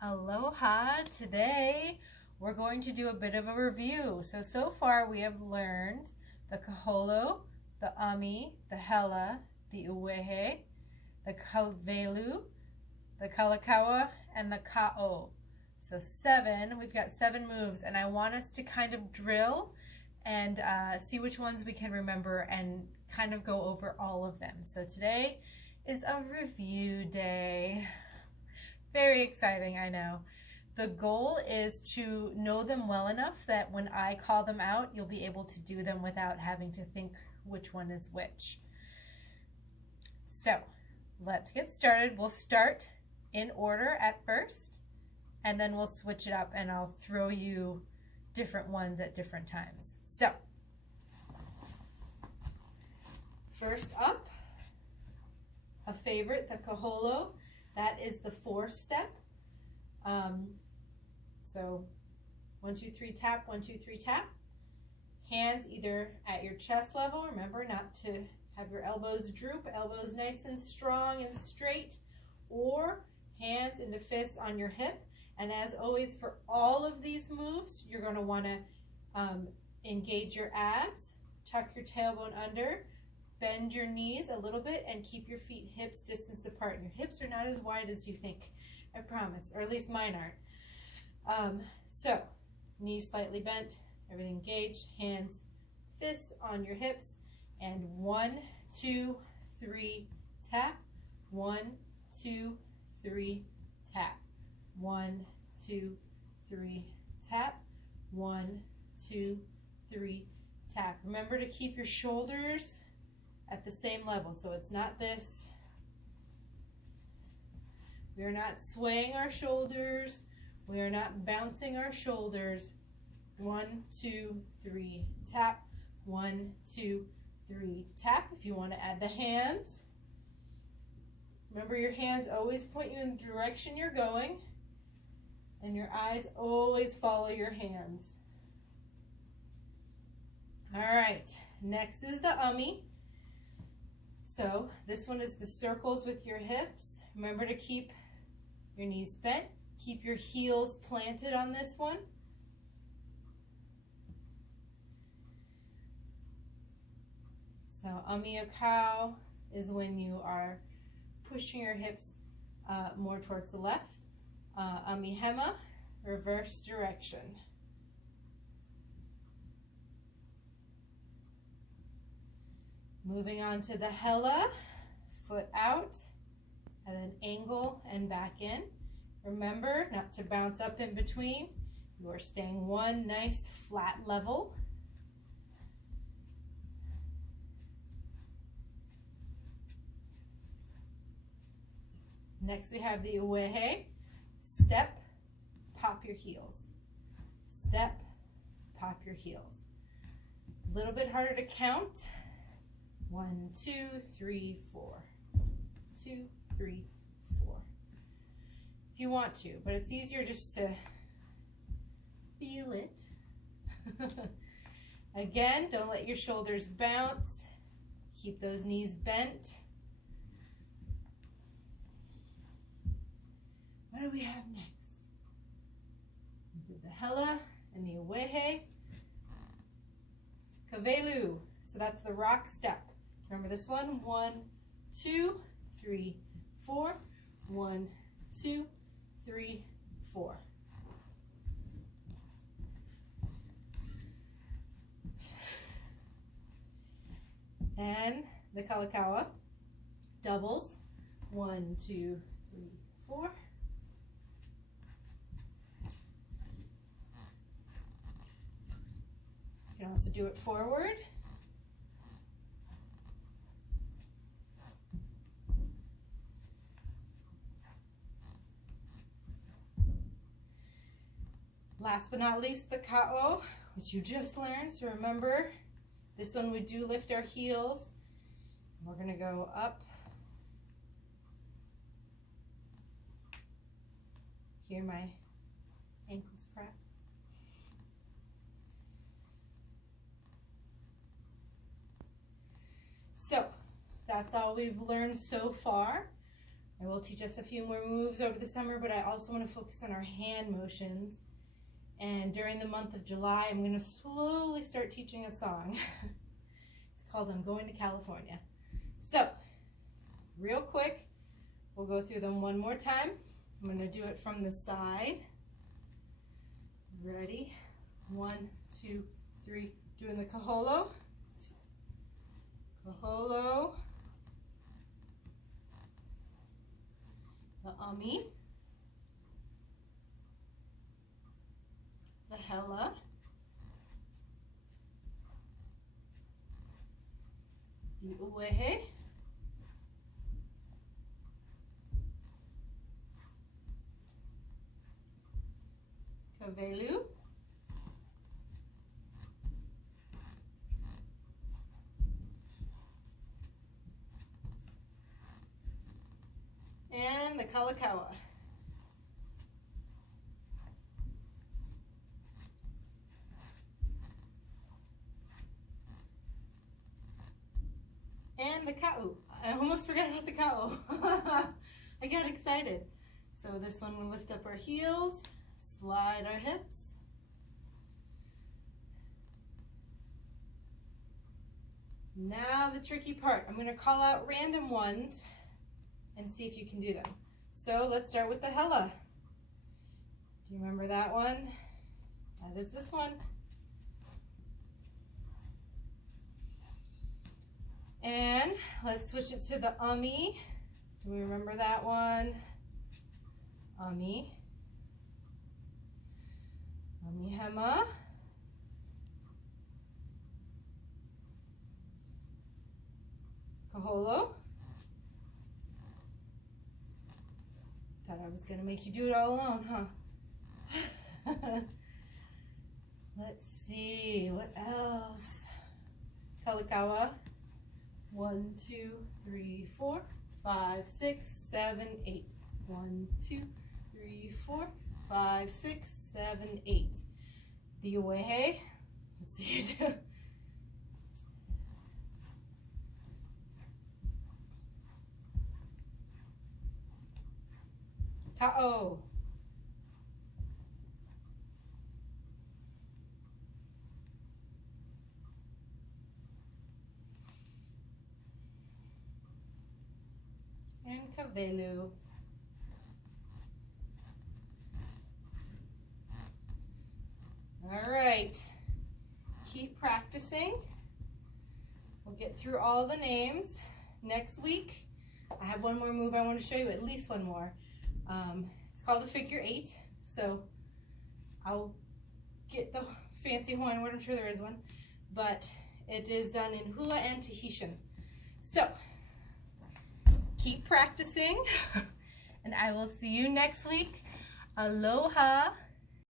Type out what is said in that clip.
Aloha! Today we're going to do a bit of a review. So far we have learned the kaholo, the ami, the hela, the uwehe, the kawelu, the kalakaua, and the ka'o. So we've got 7 moves, and I want us to kind of drill and see which ones we can remember and kind of go over all of them. So today is a review day. Very exciting, I know. The goal is to know them well enough that when I call them out, you'll be able to do them without having to think which one is which. So let's get started. We'll start in order at first, and then we'll switch it up and I'll throw you different ones at different times. So first up, a favorite, the kaholo. That is the 4-step. So 1, 2, 3, tap, 1, 2, 3, tap. Hands either at your chest level, remember not to have your elbows droop, elbows nice and strong and straight, or hands into fists on your hip. And as always, for all of these moves, you're going to want to engage your abs, tuck your tailbone under, bend your knees a little bit, and keep your feet hips distance apart. And your hips are not as wide as you think, I promise, or at least mine aren't. So knees slightly bent, everything engaged, hands, fists on your hips, and 1, 2, 3, tap. 1, 2, 3, tap. 1, 2, 3, tap. 1, 2, 3, tap. Remember to keep your shoulders at the same level, so it's not this. We are not swaying our shoulders. We are not bouncing our shoulders. 1, 2, 3, tap. 1, 2, 3, tap. If you want to add the hands, remember your hands always point you in the direction you're going, and your eyes always follow your hands. All right, next is the ami. So this one is the circles with your hips. Remember to keep your knees bent. Keep your heels planted on this one. So ami a cow is when you are pushing your hips more towards the left. Ami hema, reverse direction. Moving on to the hela, foot out at an angle and back in. Remember not to bounce up in between. You are staying one nice flat level. Next we have the uwehe. Step, pop your heels. Step, pop your heels. A little bit harder to count. 1, 2, 3, 4. 2, 3, 4. If you want to, but it's easier just to feel it. Again, don't let your shoulders bounce. Keep those knees bent. What do we have next? We did the hela and the uwehe. Kawelu. So that's the rock step. Remember this one? 1, 2, 3, 4. 1, 2, 3, 4. And the kalakaua doubles. 1, 2, 3, 4. You can also do it forward. Last but not least, the ka'o, which you just learned. So remember, this one we do lift our heels. We're going to go up. Hear my ankles crack. So that's all we've learned so far. I will teach us a few more moves over the summer, but I also want to focus on our hand motions. And during the month of July, I'm going to slowly start teaching a song. It's called I'm Going to California. So, real quick, we'll go through them one more time. I'm going to do it from the side. Ready? 1, 2, 3. Doing the Kaholo. Kaholo. The Umi. The Hela. The Uwehe. Kavelu. And the Kalakaua. And the Ka'u. I almost forgot about the Ka'u. I got excited. So this one we'll lift up our heels, slide our hips. Now the tricky part. I'm going to call out random ones and see if you can do them. So let's start with the Hela. Do you remember that one? That is this one. And let's switch it to the Umi. Do we remember that one? Umi. Umi Hema. Kaholo. Thought I was going to make you do it all alone, huh? Let's see, what else? Kalakaua. 1, 2, 3, 4, 5, 6, 7, 8. 1, 2, 3, 4, 5, 6, 7, 8. The Uwehe. Let's see you do. Ka'o. And Kavelu. All right, keep practicing. We'll get through all the names. Next week, I have one more move I want to show you, at least one more. It's called a figure 8, so I'll get the fancy Hawaiian word, I'm sure there is one, but it is done in hula and Tahitian. So, keep practicing, and I will see you next week. Aloha.